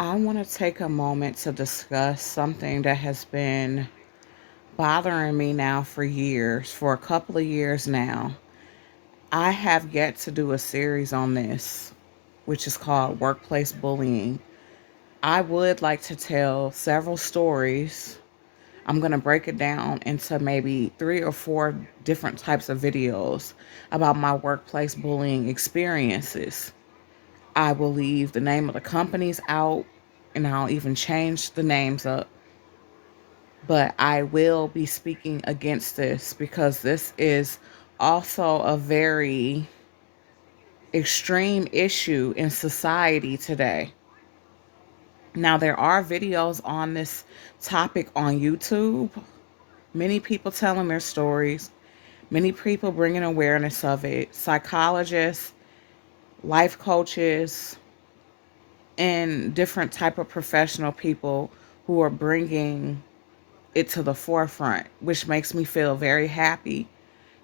I want to take a moment to discuss something that has been bothering me now for years, for a couple of years now. I have yet to do a series on this, which is called Workplace Bullying. I would like to tell several stories. I'm going to break it down into maybe 3 or 4 different types of videos about my workplace bullying experiences. I will leave the name of the companies out and I'll even change the names up. But I will be speaking against this because this is also a very extreme issue in society today. Now, there are videos on this topic on YouTube. Many people telling their stories, many people bringing awareness of it, psychologists, life coaches, and different type of professional people who are bringing it to the forefront, which makes me feel very happy,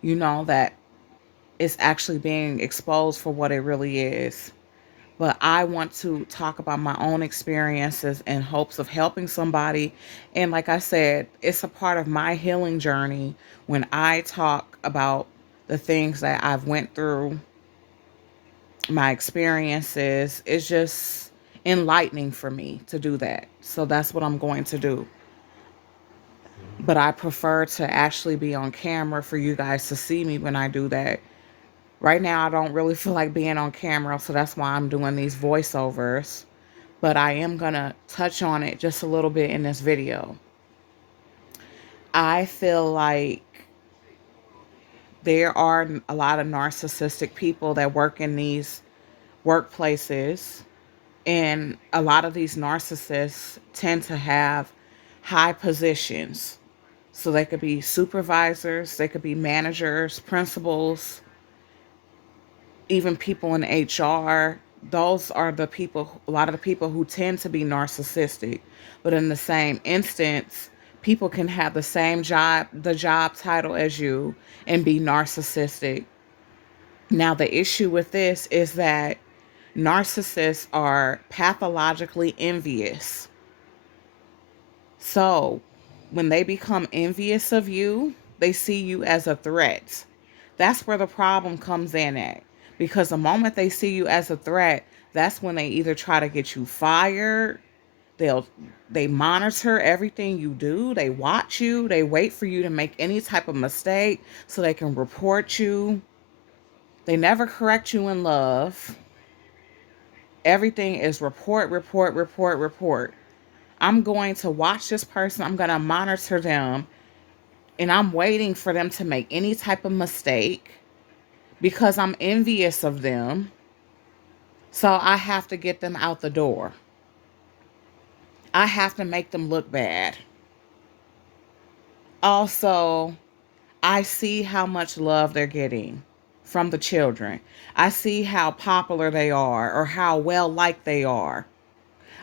that it's actually being exposed for what it really is. But I want to talk about my own experiences in hopes of helping somebody. And like I said, it's a part of my healing journey when I talk about the things that I've went through, my experiences. It's just enlightening for me to do that. So that's what I'm going to do. But I prefer to actually be on camera for you guys to see me when I do that. Right now, I don't really feel like being on camera, so that's why I'm doing these voiceovers. But I am going to touch on it just a little bit in this video. I feel like there are a lot of narcissistic people that work in these workplaces, and a lot of these narcissists tend to have high positions. So they could be supervisors, they could be managers, principals, even people in HR. Those are the people, a lot of the people who tend to be narcissistic. But in the same instance, people can have the job title as you, and be narcissistic. Now, the issue with this is that narcissists are pathologically envious. So, when they become envious of you, they see you as a threat. That's where the problem comes in at. Because the moment they see you as a threat, that's when they either try to get you fired, they'll they monitor everything you do, they watch you, they wait for you to make any type of mistake so they can report you. They never correct you in love. Everything is report, report, report, report. I'm going to watch this person, I'm going to monitor them, and I'm waiting for them to make any type of mistake because I'm envious of them. So I have to get them out the door. I have to make them look bad. Also, I see how much love they're getting from the children. I see how popular they are or how well liked they are.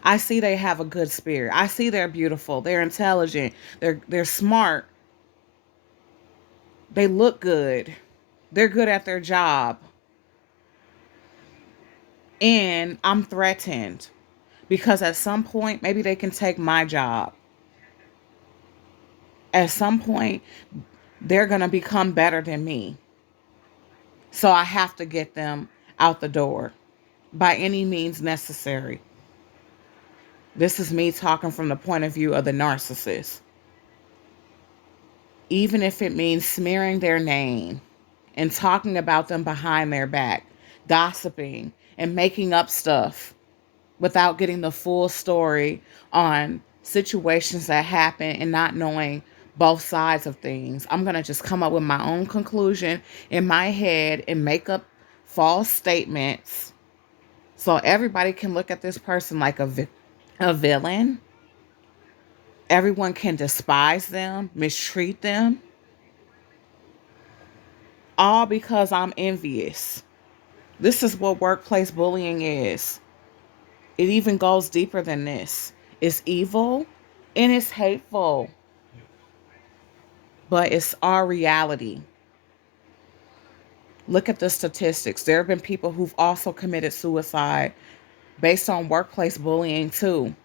I see they have a good spirit. I see they're beautiful, they're intelligent, they're smart, they look good, they're good at their job. And I'm threatened because at some point, maybe they can take my job. At some point, they're going to become better than me. So I have to get them out the door by any means necessary. This is me talking from the point of view of the narcissist. Even if it means smearing their name and talking about them behind their back, gossiping and making up stuff without getting the full story on situations that happen and not knowing both sides of things. I'm going to just come up with my own conclusion in my head and make up false statements so everybody can look at this person like a villain. Everyone can despise them, mistreat them, all because I'm envious. This is what workplace bullying is. It even goes deeper than this. It's evil and it's hateful, but it's our reality. Look at the statistics. There have been people who've also committed suicide based on workplace bullying too.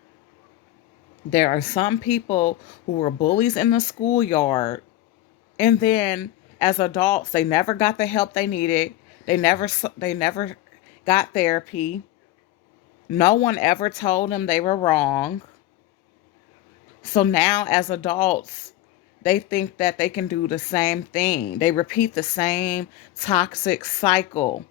There are some people who were bullies in the schoolyard, and then as adults, they never got the help they needed. They never got therapy. No one ever told them they were wrong. So now as adults, they think that they can do the same thing. They repeat the same toxic cycle.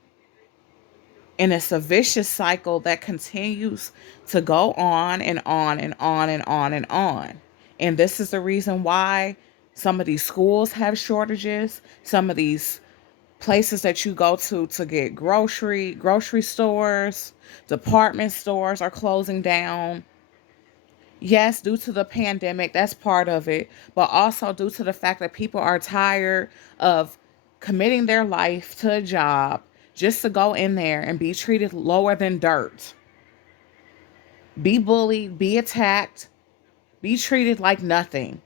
And it's a vicious cycle that continues to go on and on and on and on and on. And this is the reason why some of these schools have shortages. Some of these places that you go to get grocery stores, department stores are closing down. Yes, due to the pandemic, that's part of it, but also due to the fact that people are tired of committing their life to a job just to go in there and be treated lower than dirt, be bullied, be attacked, be treated like nothing.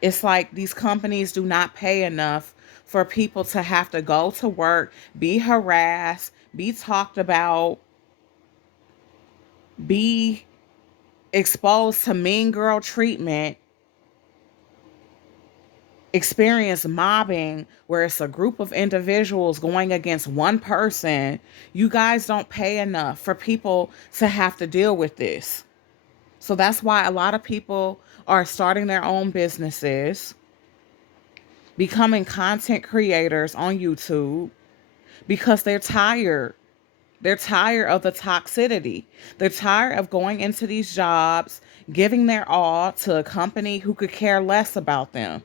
It's like these companies do not pay enough for people to have to go to work, be harassed, be talked about, be exposed to mean girl treatment, experience mobbing where it's a group of individuals going against one person. You guys don't pay enough for people to have to deal with this. So that's why a lot of people are starting their own businesses, becoming content creators on YouTube because they're tired. They're tired of the toxicity. They're tired of going into these jobs, giving their all to a company who could care less about them,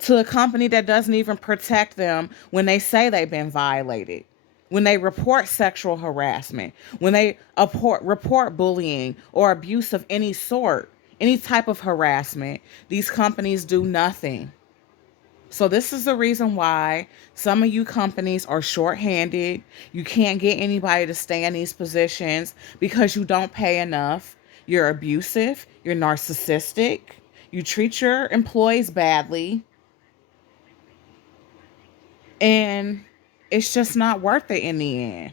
to a company that doesn't even protect them when they say they've been violated, when they report sexual harassment, when they report bullying or abuse of any sort, any type of harassment. These companies do nothing. So this is the reason why some of you companies are shorthanded. You can't get anybody to stay in these positions because you don't pay enough. You're abusive. You're narcissistic. You treat your employees badly. And it's just not worth it in the end.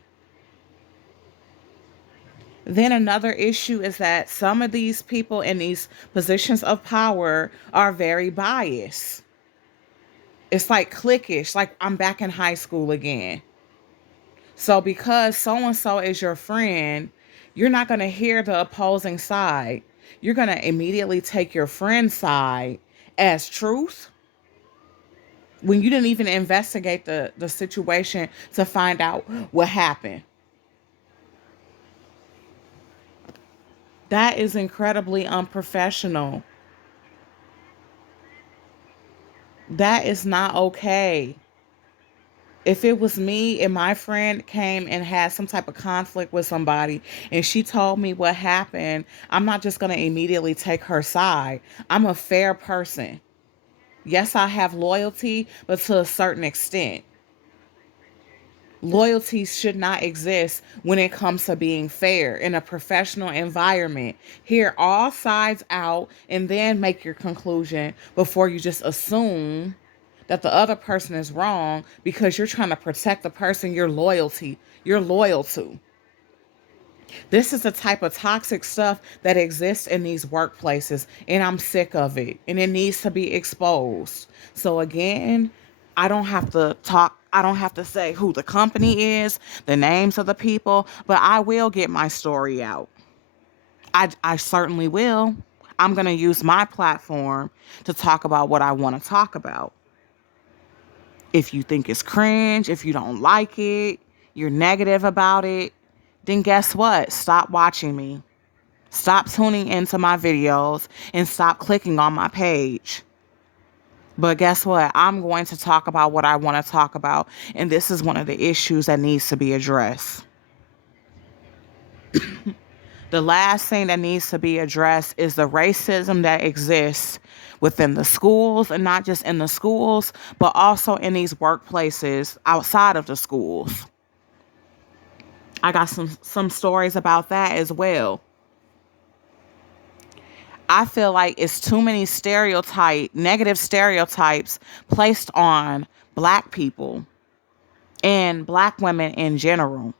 Then another issue is that some of these people in these positions of power are very biased. It's like cliquish, like I'm back in high school again. So because so and so is your friend, you're not going to hear the opposing side. You're going to immediately take your friend's side as truth when you didn't even investigate the situation to find out what happened. That is incredibly unprofessional. That is not okay. If it was me and my friend came and had some type of conflict with somebody and she told me what happened, I'm not just going to immediately take her side. I'm a fair person. Yes, I have loyalty, but to a certain extent. Loyalty should not exist when it comes to being fair in a professional environment. Hear all sides out and then make your conclusion before you just assume that the other person is wrong because you're trying to protect the person you're loyal to. This is the type of toxic stuff that exists in these workplaces, and I'm sick of it, and it needs to be exposed. So again, I don't have to say who the company is, the names of the people, but I will get my story out. I certainly will. I'm going to use my platform to talk about what I want to talk about. If you think it's cringe, if you don't like it, you're negative about it, then guess what? Stop watching me. Stop tuning into my videos and stop clicking on my page. But guess what? I'm going to talk about what I want to talk about. And this is one of the issues that needs to be addressed. The last thing that needs to be addressed is the racism that exists within the schools, and not just in the schools, but also in these workplaces outside of the schools. I got some stories about that as well. I feel like it's too many negative stereotypes placed on black people. And black women in general.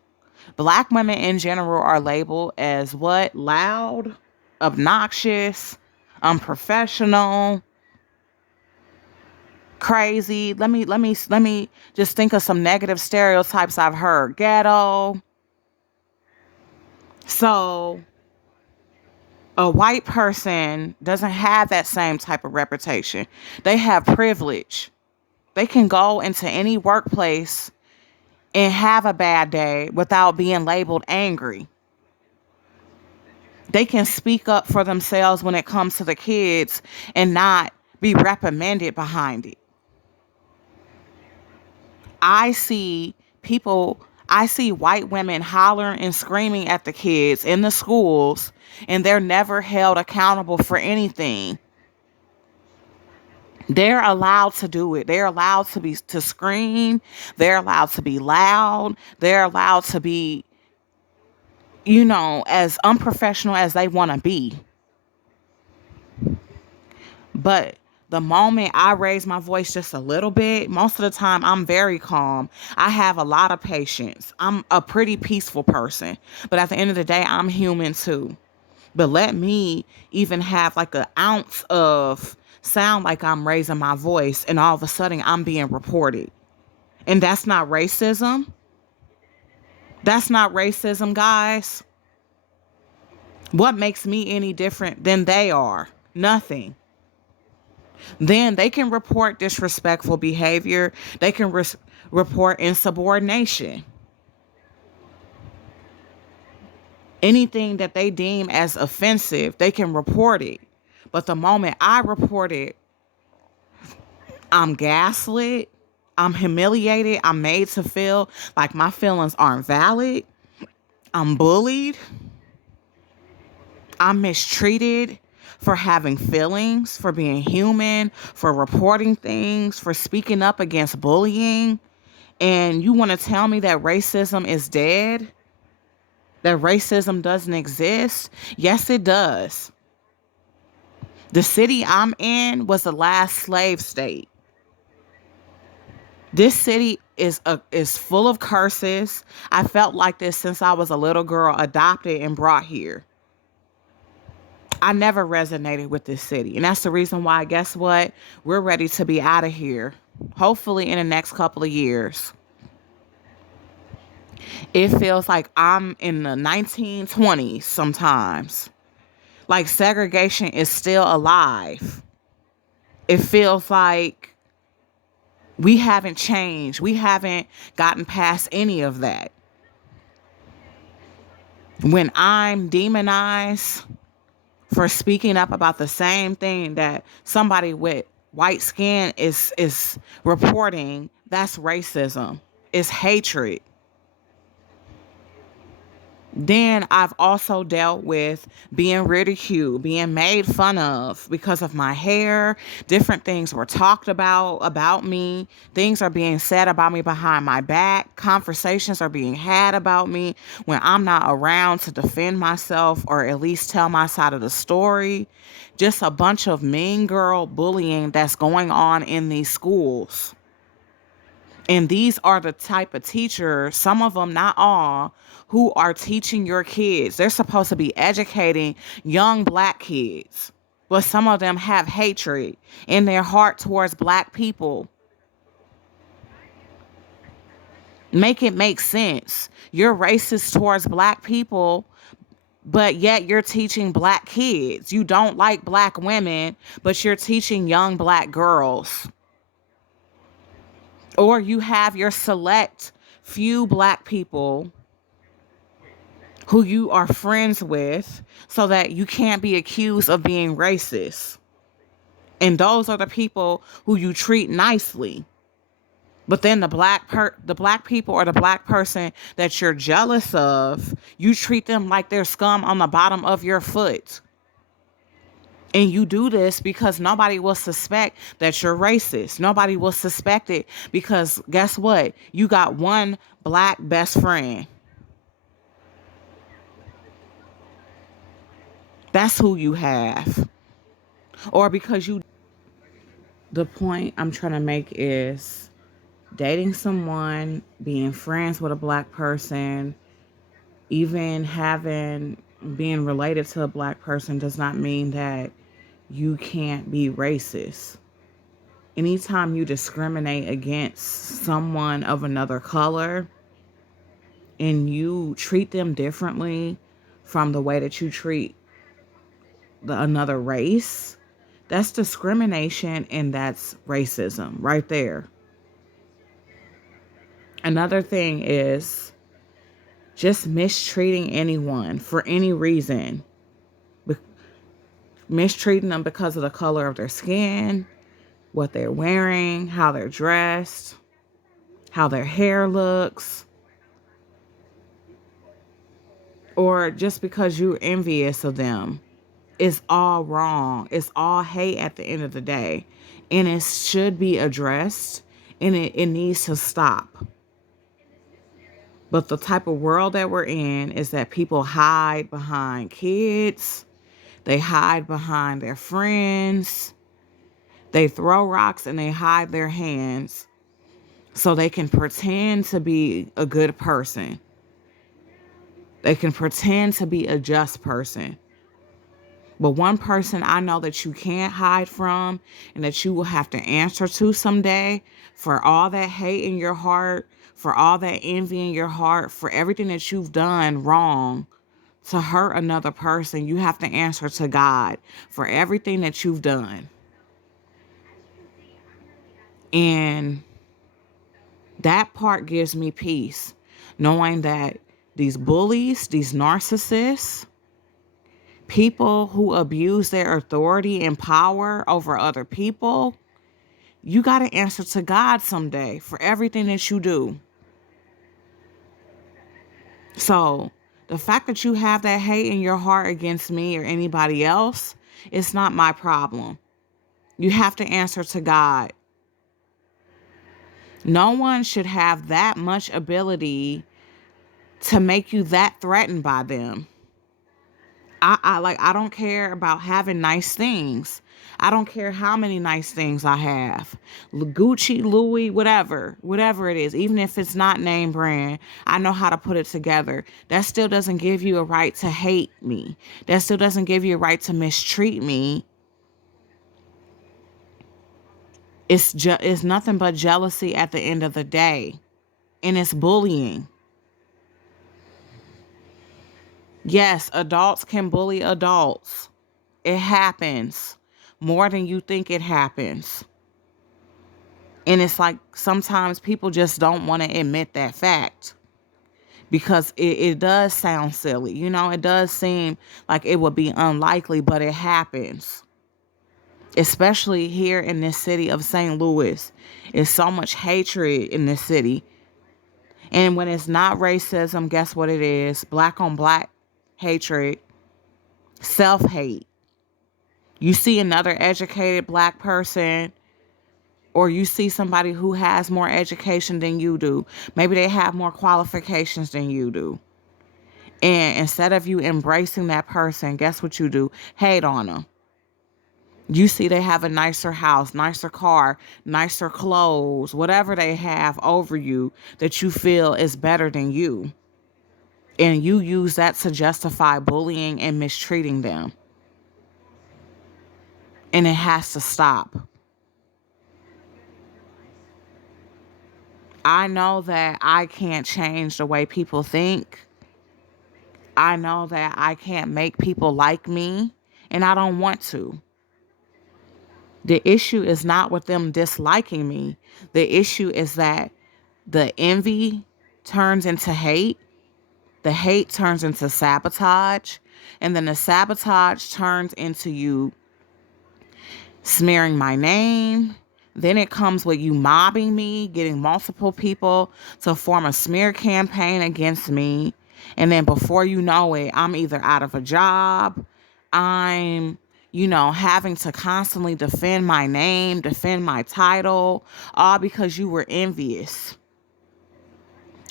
Black women in general are labeled as what? Loud, obnoxious, unprofessional, crazy. Let me just think of some negative stereotypes I've heard. Ghetto. So a white person doesn't have that same type of reputation. They have privilege. They can go into any workplace and have a bad day without being labeled angry. They can speak up for themselves when it comes to the kids and not be reprimanded behind it. I see people, I see white women hollering and screaming at the kids in the schools, and they're never held accountable for anything. They're allowed to do it. They're allowed to scream. They're allowed to be loud. They're allowed to be, as unprofessional as they want to be. But the moment I raise my voice just a little bit, most of the time I'm very calm. I have a lot of patience. I'm a pretty peaceful person. But at the end of the day, I'm human too. But let me even have like an ounce of sound like I'm raising my voice, and all of a sudden I'm being reported. And that's not racism. That's not racism, guys. What makes me any different than they are? Nothing. Then they can report disrespectful behavior. They can report insubordination. Anything that they deem as offensive, they can report it. But the moment I report it, I'm gaslit. I'm humiliated. I'm made to feel like my feelings aren't valid. I'm bullied. I'm mistreated for having feelings, for being human, for reporting things, for speaking up against bullying. And you want to tell me that racism is dead? That racism doesn't exist? Yes, it does. The city I'm in was the last slave state. This city is full of curses. I felt like this since I was a little girl, adopted and brought here. I never resonated with this city. And that's the reason why, guess what? We're ready to be out of here. Hopefully in the next couple of years. It feels like I'm in the 1920s sometimes. Like segregation is still alive. It feels like we haven't changed. We haven't gotten past any of that. When I'm demonized for speaking up about the same thing that somebody with white skin is reporting, that's racism. It's hatred. Then I've also dealt with being ridiculed, being made fun of because of my hair. Different things were talked about me. Things are being said about me behind my back. Conversations are being had about me when I'm not around to defend myself or at least tell my side of the story. Just a bunch of mean girl bullying that's going on in these schools. And these are the type of teachers, some of them, not all, who are teaching your kids. They're supposed to be educating young black kids. But some of them have hatred in their heart towards black people. Make it make sense. You're racist towards black people, but yet you're teaching black kids. You don't like black women, but you're teaching young black girls. Or you have your select few black people who you are friends with so that you can't be accused of being racist. And those are the people who you treat nicely. But then the black people or the black person that you're jealous of, you treat them like they're scum on the bottom of your foot. And you do this because nobody will suspect that you're racist. Nobody will suspect it because guess what? You got one black best friend. That's who you have. Or because you... The point I'm trying to make is Dating someone, being friends with a black person, even being related to a black person does not mean that you can't be racist. Anytime you discriminate against someone of another color and you treat them differently from the way that you treat another race, that's discrimination and that's racism right there. Another thing is just mistreating anyone for any reason. Mistreating them because of the color of their skin, what they're wearing, how they're dressed, how their hair looks, or just because you're envious of them. It's all wrong. It's all hate at the end of the day. And it should be addressed and it needs to stop. But the type of world that we're in is that people hide behind kids. They hide behind their friends. They throw rocks and they hide their hands so they can pretend to be a good person. They can pretend to be a just person. But one person I know that you can't hide from and that you will have to answer to someday for all that hate in your heart, for all that envy in your heart, for everything that you've done wrong to hurt another person, you have to answer to God for everything that you've done. And that part gives me peace, knowing that these bullies, these narcissists, people who abuse their authority and power over other people, you got to answer to God someday for everything that you do. So the fact that you have that hate in your heart against me or anybody else, it's not my problem. You have to answer to God. No one should have that much ability to make you that threatened by them. I don't care about having nice things. I don't care how many nice things I have. Gucci, Louis, whatever it is, even if it's not name brand, I know how to put it together. That still doesn't give you a right to hate me. That still doesn't give you a right to mistreat me. It's nothing but jealousy at the end of the day. And it's bullying. Yes, adults can bully adults. It happens more than you think it happens. And it's like sometimes people just don't want to admit that fact because it does sound silly. You know, it does seem like it would be unlikely, but it happens. Especially here in this city of St. Louis. There's so much hatred in this city. And when it's not racism, guess what it is? Black on black hatred, self-hate. You see another educated black person, or you see somebody who has more education than you do. Maybe they have more qualifications than you do. And instead of you embracing that person, guess what you do? Hate on them. You see they have a nicer house, nicer car, nicer clothes, whatever they have over you that you feel is better than you. And you use that to justify bullying and mistreating them. And it has to stop. I know that I can't change the way people think. I know that I can't make people like me, and I don't want to. The issue is not with them disliking me. The issue is that the envy turns into hate. The hate turns into sabotage. And then the sabotage turns into you smearing my name. Then it comes with you mobbing me, getting multiple people to form a smear campaign against me. And then before you know it, I'm either out of a job, I'm, having to constantly defend my name, defend my title, all because you were envious.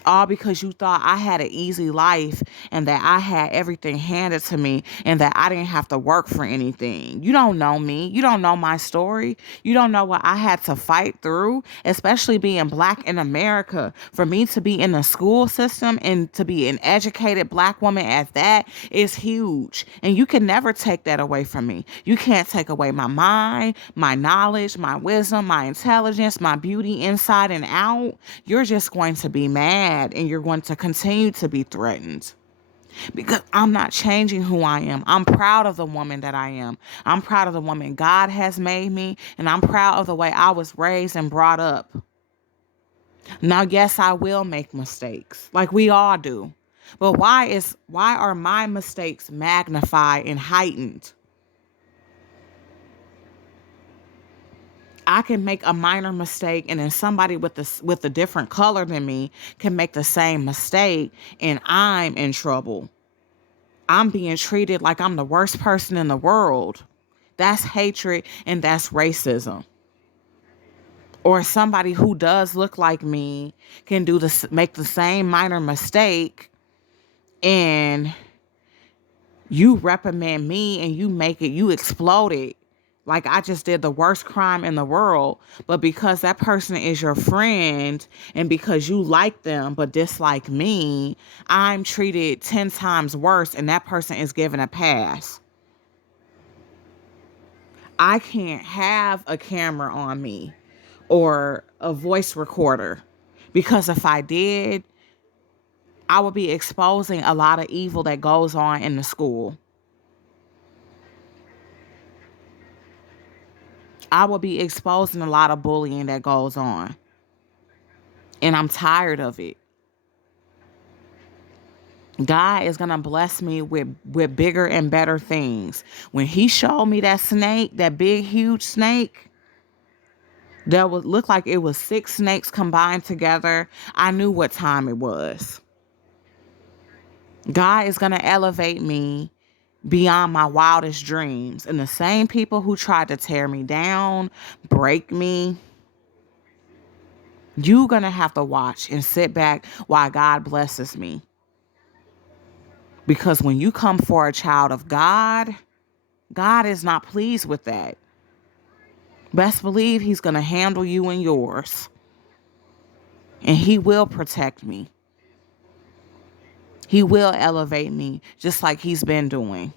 all because you thought I had an easy life and that I had everything handed to me and that I didn't have to work for anything. You don't know me. You don't know my story. You don't know what I had to fight through, especially being black in America. For me to be in the school system and to be an educated black woman at that is huge. And you can never take that away from me. You can't take away my mind, my knowledge, my wisdom, my intelligence, my beauty inside and out. You're just going to be mad and you're going to continue to be threatened because I'm not changing who I am. I'm proud of the woman that I am. I'm proud of the woman God has made me, and I'm proud of the way I was raised and brought up. Now, yes, I will make mistakes like we all do. But why are my mistakes magnified and heightened? I can make a minor mistake and then somebody with a different color than me can make the same mistake and I'm in trouble. I'm being treated like I'm the worst person in the world. That's hatred and that's racism. Or somebody who does look like me can make the same minor mistake and you reprimand me and you explode it like I just did the worst crime in the world. But because that person is your friend and because you like them but dislike me, I'm treated 10 times worse and that person is given a pass. I can't have a camera on me or a voice recorder because if I did, I would be exposing a lot of evil that goes on in the school. I will be exposing a lot of bullying that goes on. And I'm tired of it. God is going to bless me with bigger and better things. When he showed me that snake, that big, huge snake, that would look like it was 6 snakes combined together, I knew what time it was. God is going to elevate me beyond my wildest dreams. And the same people who tried to tear me down, break me, you're going to have to watch and sit back while God blesses me. Because when you come for a child of God, God is not pleased with that. Best believe he's going to handle you and yours. And he will protect me. He will elevate me just like he's been doing.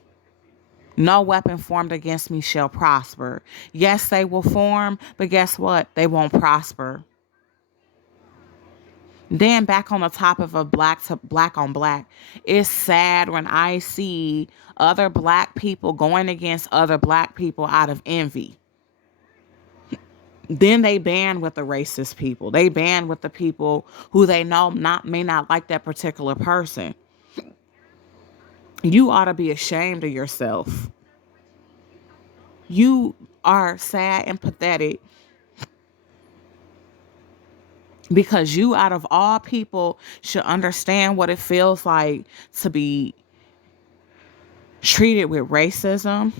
No weapon formed against me shall prosper. Yes, they will form, but guess what? They won't prosper. Then back on the top of a black on black, it's sad when I see other black people going against other black people out of envy. Then they band with the racist people. They band with the people who they know may not like that particular person. You ought to be ashamed of yourself. You are sad and pathetic because you, out of all people, should understand what it feels like to be treated with racism,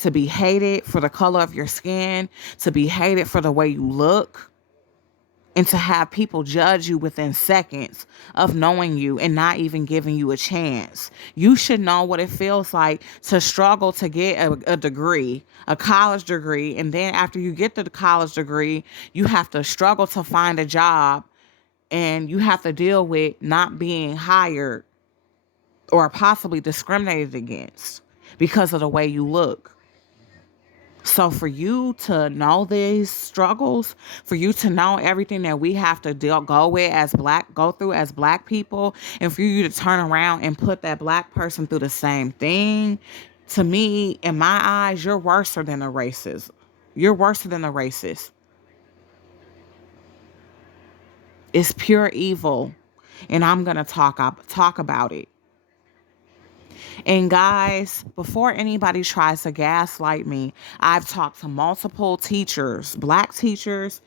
to be hated for the color of your skin, to be hated for the way you look, and to have people judge you within seconds of knowing you and not even giving you a chance. You should know what it feels like to struggle to get a degree, a college degree, and then after you get the college degree, you have to struggle to find a job and you have to deal with not being hired or possibly discriminated against because of the way you look. So for you to know these struggles, for you to know everything that we have to go through as black people, and for you to turn around and put that black person through the same thing, to me, in my eyes, you're worse than a racist. You're worse than a racist. It's pure evil, and I'm gonna talk about it. And guys, before anybody tries to gaslight me, I've talked to multiple teachers, black teachers,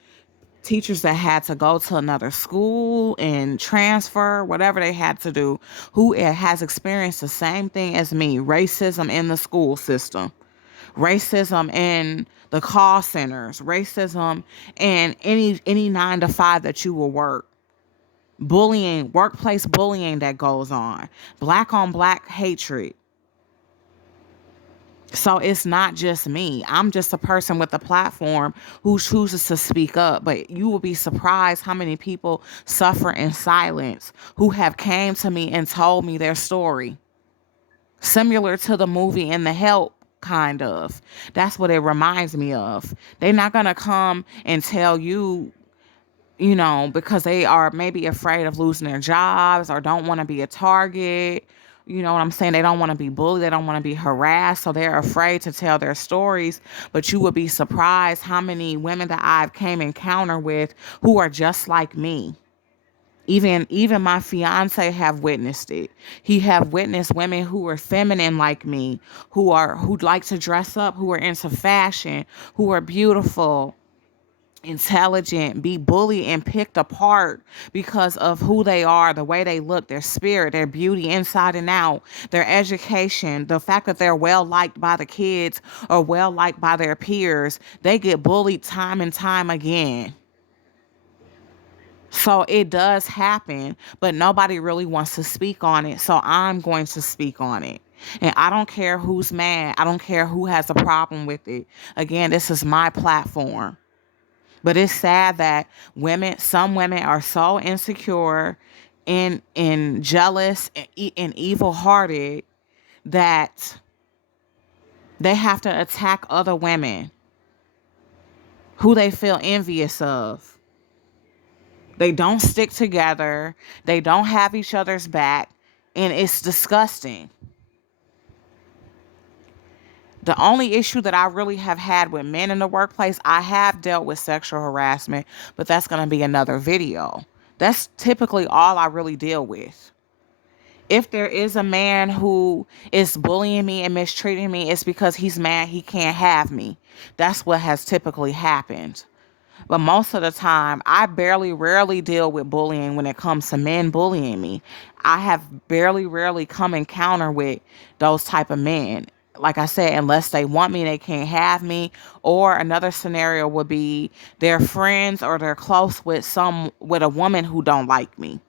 teachers that had to go to another school and transfer, whatever they had to do, who has experienced the same thing as me, racism in the school system, racism in the call centers, racism in any 9 to 5 that you will work. Bullying, workplace bullying that goes on, black on black hatred. So it's not just me. I'm just a person with a platform who chooses to speak up. But you will be surprised how many people suffer in silence who have came to me and told me their story. Similar to the movie In the Help, kind of. That's what it reminds me of. They're not going to come and tell you, because they are maybe afraid of losing their jobs or don't want to be a target. You know what I'm saying? They don't want to be bullied. They don't want to be harassed. So they're afraid to tell their stories. But you would be surprised how many women that I've came encounter with who are just like me. Even my fiance have witnessed it. He have witnessed women who are feminine like me, who like to dress up, who are into fashion, who are beautiful, intelligent, be bullied and picked apart because of who they are, the way they look, their spirit, their beauty inside and out, their education, the fact that they're well liked by the kids or well liked by their peers. They get bullied time and time again. So it does happen, but nobody really wants to speak on it. So I'm going to speak on it. And I don't care who's mad. I don't care who has a problem with it. Again, this is my platform. But it's sad that some women are so insecure and jealous and evil-hearted that they have to attack other women who they feel envious of. They don't stick together. They don't have each other's back. And it's disgusting. The only issue that I really have had with men in the workplace, I have dealt with sexual harassment, but that's going to be another video. That's typically all I really deal with. If there is a man who is bullying me and mistreating me, it's because he's mad he can't have me. That's what has typically happened. But most of the time, I rarely deal with bullying when it comes to men bullying me. I have rarely come encounter with those type of men. Like I said, unless they want me, they can't have me. Or another scenario would be they're friends or they're close with a woman who don't like me.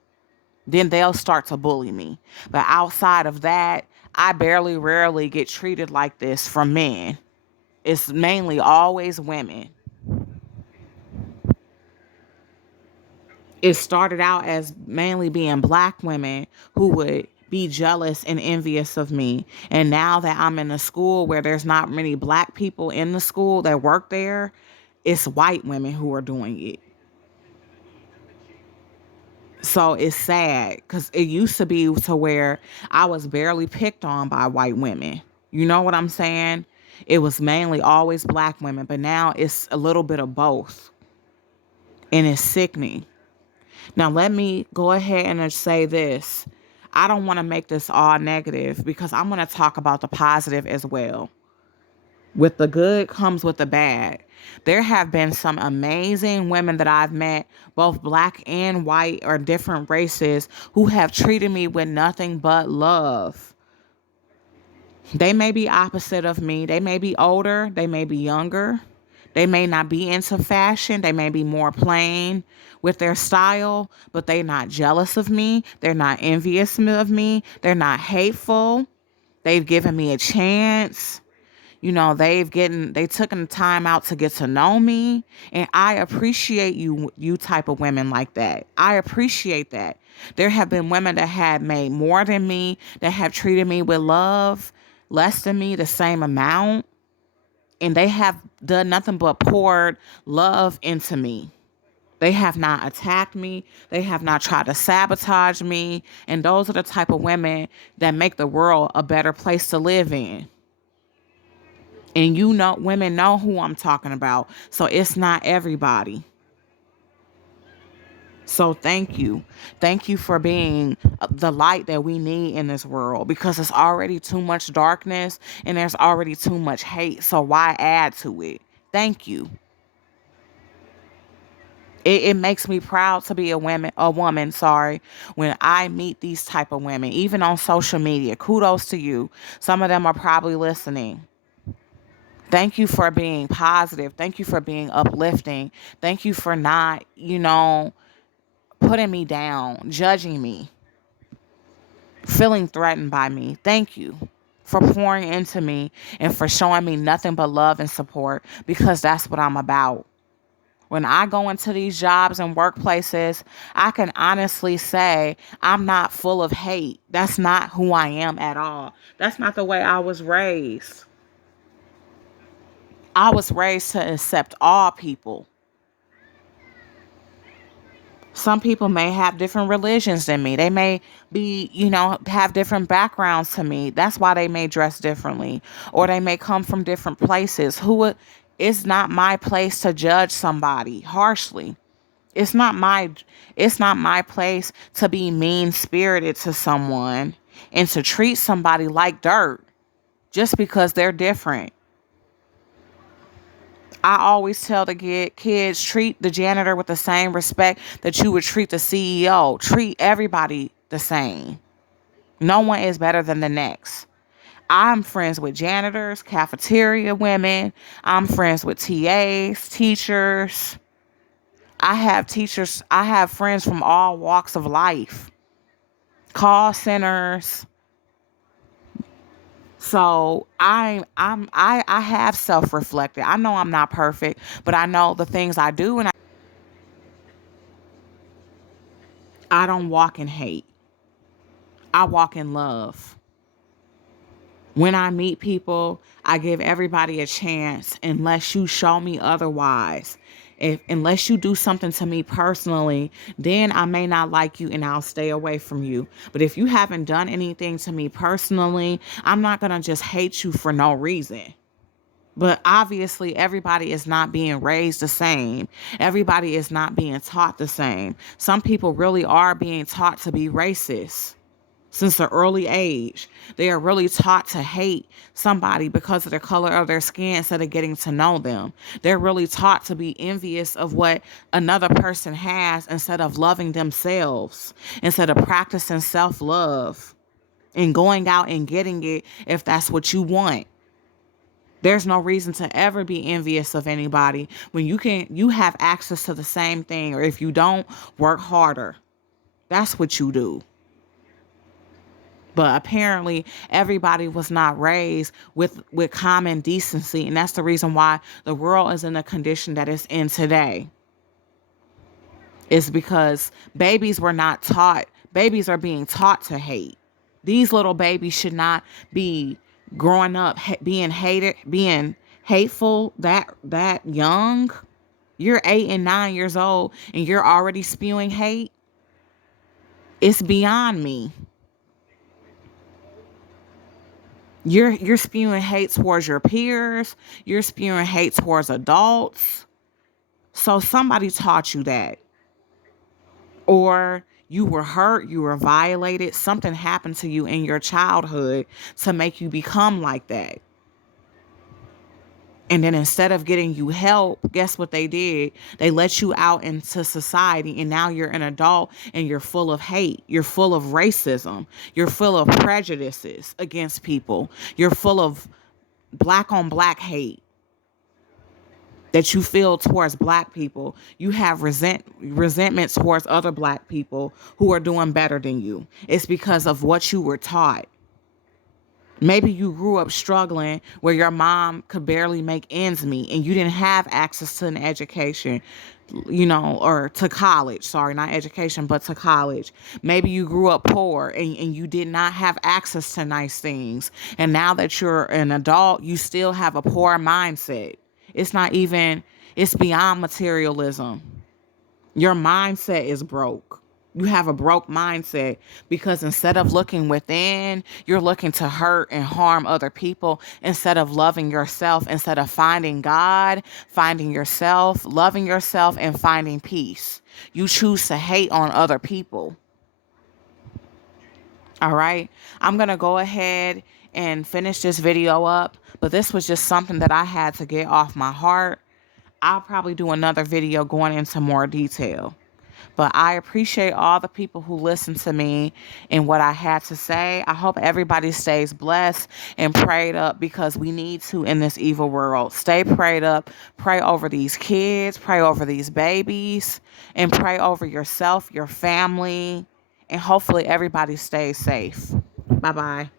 Then they'll start to bully me. But outside of that, I rarely get treated like this from men. It's mainly always women. It started out as mainly being black women who would be jealous and envious of me. And now that I'm in a school where there's not many black people in the school that work there, it's white women who are doing it. So it's sad because it used to be to where I was barely picked on by white women. You know what I'm saying? It was mainly always black women, but now it's a little bit of both. And it's sickening. Now, let me go ahead and say this. I don't want to make this all negative because I'm going to talk about the positive as well. With the good comes with the bad. There have been some amazing women that I've met, both black and white or different races, who have treated me with nothing but love. They may be opposite of me. They may be older. They may be younger. They may not be into fashion. They may be more plain with their style, but they're not jealous of me. They're not envious of me. They're not hateful. They've given me a chance. They took the time out to get to know me. And I appreciate you type of women like that. I appreciate that. There have been women that have made more than me, that have treated me with love, less than me, the same amount. And they have done nothing but poured love into me. They have not attacked me. They have not tried to sabotage me. And those are the type of women that make the world a better place to live in. And women know who I'm talking about. So it's not everybody. So thank you. Thank you for being the light that we need in this world, because it's already too much darkness and there's already too much hate. So why add to it? Thank you. It makes me proud to be a woman, when I meet these type of women, even on social media. Kudos to you. Some of them are probably listening. Thank you for being positive. Thank you for being uplifting. Thank you for not, putting me down, judging me, feeling threatened by me. Thank you for pouring into me and for showing me nothing but love and support, because that's what I'm about. When I go into these jobs and workplaces, I can honestly say I'm not full of hate. That's not who I am at all. That's not the way I was raised. I was raised to accept all people. Some people may have different religions than me. They may be, have different backgrounds to me. That's why they may dress differently, or they may come from different places. It's not my place to judge somebody harshly. It's not my it's not my place to be mean-spirited to someone and to treat somebody like dirt just because they're different. I always tell the kids, treat the janitor with the same respect that you would treat the CEO. Treat everybody the same. No one is better than the next. I'm friends with janitors, cafeteria women. I'm friends with TAs, teachers. I have friends from all walks of life, call centers. So I have self-reflected. I know I'm not perfect, but I know the things I do, and I don't walk in hate. I walk in love. When I meet people, I give everybody a chance unless you show me otherwise. Unless you do something to me personally, then I may not like you and I'll stay away from you. But if you haven't done anything to me personally, I'm not going to just hate you for no reason. But obviously, everybody is not being raised the same. Everybody is not being taught the same. Some people really are being taught to be racist since an early age. They are really taught to hate somebody because of the color of their skin instead of getting to know them. They're really taught to be envious of what another person has instead of loving themselves, instead of practicing self-love and going out and getting it if that's what you want. There's no reason to ever be envious of anybody when you have access to the same thing, or if you don't, work harder. That's what you do. But apparently everybody was not raised with common decency. And that's the reason why the world is in the condition that it's in today. It's because babies are being taught to hate. These little babies should not be growing up being hateful that young. You're 8 and 9 years old and you're already spewing hate. It's beyond me. You're spewing hate towards your peers. You're spewing hate towards adults. So somebody taught you that. Or you were hurt, you were violated, something happened to you in your childhood to make you become like that. And then instead of getting you help, guess what they did? They let you out into society, and now you're an adult and you're full of hate. You're full of racism. You're full of prejudices against people. You're full of black on black hate that you feel towards black people. You have resentment towards other black people who are doing better than you. It's because of what you were taught. Maybe you grew up struggling where your mom could barely make ends meet and you didn't have access to an education, or to college. Sorry, not education, but to college. Maybe you grew up poor and you did not have access to nice things. And now that you're an adult, you still have a poor mindset. It's beyond materialism. Your mindset is broke. You have a broke mindset because instead of looking within, you're looking to hurt and harm other people instead of loving yourself, instead of finding God, finding yourself, loving yourself, and finding peace. You choose to hate on other people. All right. I'm going to go ahead and finish this video up, but this was just something that I had to get off my heart. I'll probably do another video going into more detail. But I appreciate all the people who listened to me and what I had to say. I hope everybody stays blessed and prayed up, because we need to in this evil world. Stay prayed up. Pray over these kids, pray over these babies, and pray over yourself, your family, and hopefully everybody stays safe. Bye bye.